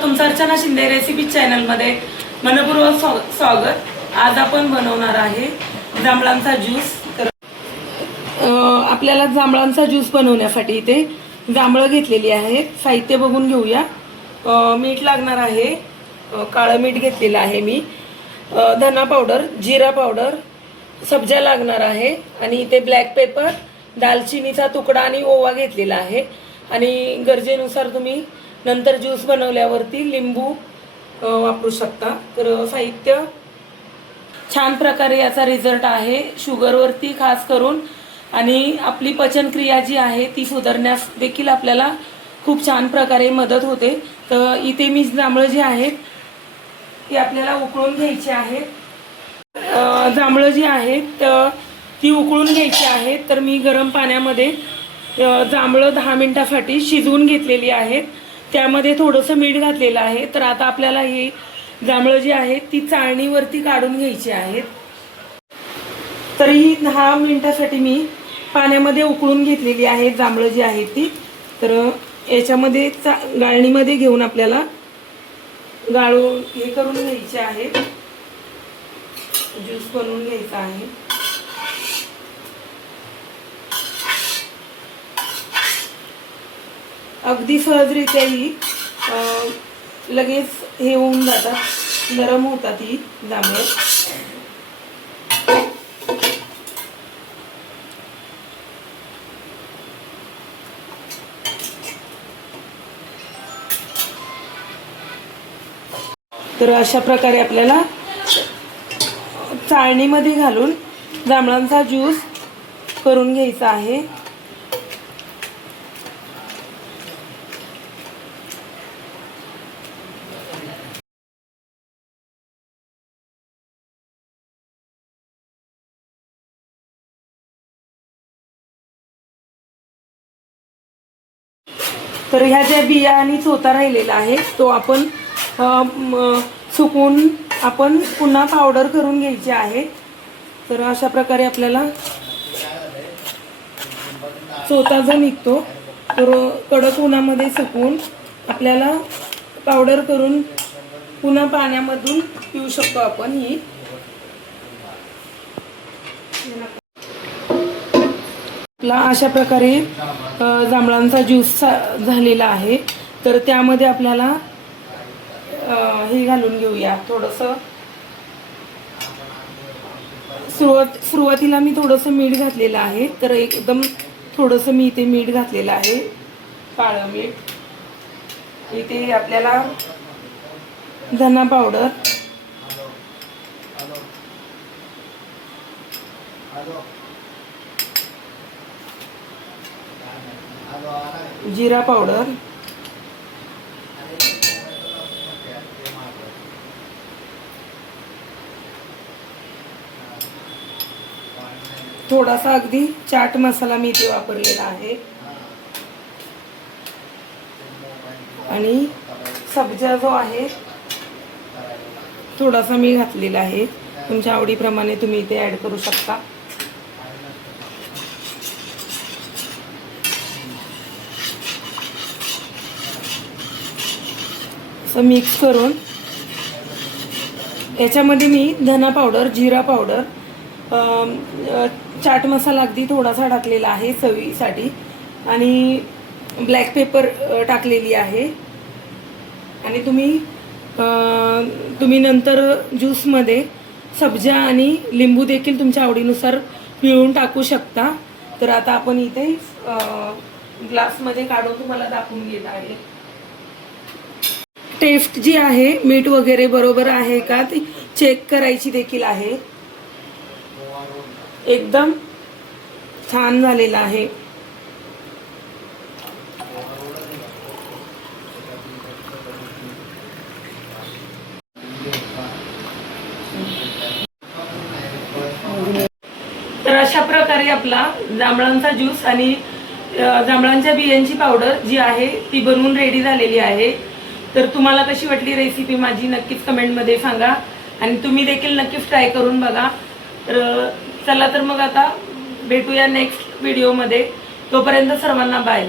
तुमचं अर्चना शिंदे रेसिपी चॅनलमध्ये मनपूर्वक स्वागत। आज आपण बनवणार आहे जांभळांचा ज्यूस। तर आपल्याला जांभळांचा ज्यूस बनवण्यासाठी इथे जांभळं घेतलेली आहेत। साहित्य बघून घेऊया। मीठ लागणार आहे, काळं मीठ घेतलेलं आहे मी, धना पावडर, जिरा पावडर, सब्जा लागणार आहे आणि इथे ब्लॅक पेपर, दालचिनीचा तुकडा आणि ओवा घेतलेला आहे। आणि गरजेनुसार तुम्ही नंतर ज्यूस बनवल्यावरती लिंबू वापरू शकता। तर साहित्य छान प्रकारे याचा रिझल्ट आहे शुगरवरती खास करून, आणि आपली पचनक्रिया जी आहे ती सुधारण्यास देखील आपल्याला खूप छान प्रकारे मदत होते। तर इथे मी जांभळं जी आहेत ती आपल्याला उकळून घ्यायची आहेत। जांभळं जी आहेत ती उकळून घ्यायची आहेत। तर मी गरम पाण्यामध्ये जांभळं 10 मिनिटांसाठी शिजवून घेतलेली आहेत। त्यामध्ये थोडंसं मीठ घातलेलं आहे। तर आता आपल्याला ही जांभळं जी आहेत ती चाळणीवरती काढून घ्यायची आहेत। तर ही 10 मिनिटांसाठी मी पाण्यामध्ये उकळून घेतलेली आहे जांभळं जी आहेत ती। तर याच्यामध्ये गाळणीमध्ये घेऊन आपल्याला गाळून हे करून घ्यायचे आहे, ज्यूस बनवून घ्यायचा आहे। अगदी सहजरित्या ही लगेच हे होऊन जातात, नरम होतात ही जांभळं। तर अशा प्रकारे आपल्याला चाळणीमध्ये घालून जांभळांचा ज्यूस करून घ्यायचा आहे। तर ह्या ज्या बिया आणि चोथा राहिलेला आहे तो आपण सुकून आपण पुन्हा पावडर करून घ्यायची आहे। तर अशा प्रकारे आपल्याला चोथा जो निघतो तर कडक उन्हामध्ये सुकून आपल्याला पावडर करून पुन्हा पाण्यामधून पिऊ शकतो आपण। ही आपला अशा प्रकारे जांभळांचा ज्यूस झालेला आहे। तर त्यामध्ये आपल्याला हे घालून घेऊया थोडंसं। सुरुवातीला मी थोडंसं मीठ घातलेलं आहे। तर एकदम थोडंसं मी इथे मीठ घातलेलं आहे, काळं मीठ। इथे आपल्याला धना पावडर, जिरा पावडर, थोडासा अगदी चाट मसाला मी इथे वापरलेला आहे, आणि सब्जा जो आहे थोडासा मी घातलेला आहे। तुमच्या आवडीप्रमाणे तुम्ही इथे ॲड करू शकता। असं मिक्स करून याच्यामध्ये मी धना पावडर, जिरा पावडर, चाट मसाला अगदी थोडासा टाकलेला आहे चवीसाठी, आणि ब्लॅक पेपर टाकलेली आहे। आणि तुम्ही नंतर ज्यूसमध्ये सब्जा आणि लिंबू देखील तुमच्या आवडीनुसार पिळून टाकू शकता। तर आता आपण इथे ग्लासमध्ये काढून तुम्हाला दाखवून घेत आहे। टेस्ट जी आहे, मीठ वगैरे बरोबर आहे का ती चेक करायची देखील आहे। एकदम छान झालेला आहे। तर अशा प्रकारे आपला जांभळांचा ज्यूस आणि जांभळांच्या बियांची पावडर जी आहे ती बनवून रेडी झालेली आहे। तर तुम्हाला कशी वाटली रेसिपी माझी नक्कीच कमेंटमध्ये सांगा, आणि तुम्ही देखील नक्कीच ट्राय करून बघा। तर चला तर मग आता भेटूया नेक्स्ट व्हिडिओमध्ये। तोपर्यंत सर्वांना बाय।